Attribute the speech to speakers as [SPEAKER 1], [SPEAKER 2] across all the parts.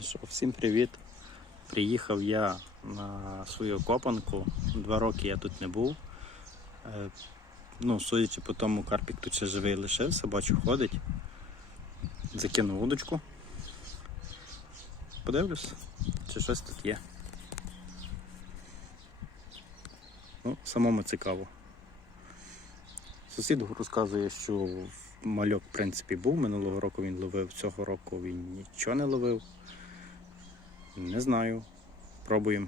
[SPEAKER 1] Що, всім привіт. Приїхав я на свою копанку. Два роки я тут не був. Е, Ну, судячи по тому, карпік тут ще живий лишився, бачу, ходить. Закинув удочку. Подивлюсь, чи щось тут є. Ну, самому цікаво. Сусід розказує, що мальок, в принципі, був. Минулого року він ловив, цього року він нічого не ловив. Не знаю. Пробуємо.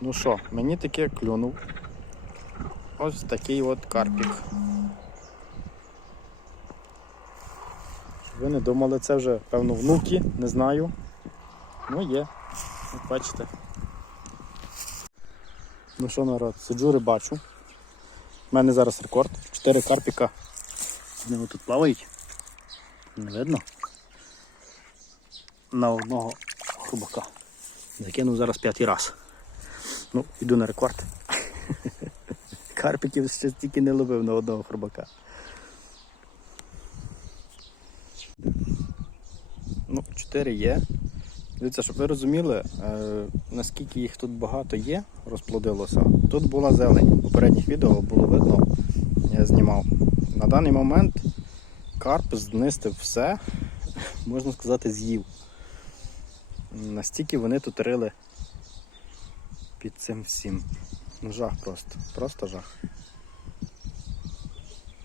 [SPEAKER 1] Ну що, мені таке клюнув. Ось такий от карпік. Ви не думали, це вже, певно, внуки, не знаю. Ну є. От бачите. Ну що, народ, сиджу рибачу. У мене зараз рекорд. Чотири карпіка. Вони тут плавають. Не видно. На одного хрубака. Закинув зараз п'ятий раз. Ну, йду на рекорд. Карпіків ще стільки не ловив на одного хробака. Ну, 4 є. Дивіться, щоб ви розуміли, е, наскільки їх тут багато є, розплодилося. Тут була зелень. В попередніх відео було видно, я знімав. На даний момент карп знистив все, можна сказати, з'їв. Настільки вони тут рили під цим всім. Ну жах просто. Просто жах.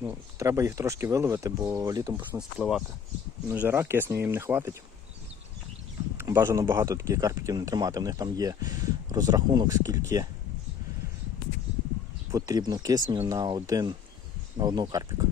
[SPEAKER 1] Ну, треба їх трошки виловити, бо літом почнуть спливати. Ну, жара, кисню їм не хватить. Бажано багато таких карпіків не тримати. В них там є розрахунок, скільки потрібно кисню на один на одного карпіка.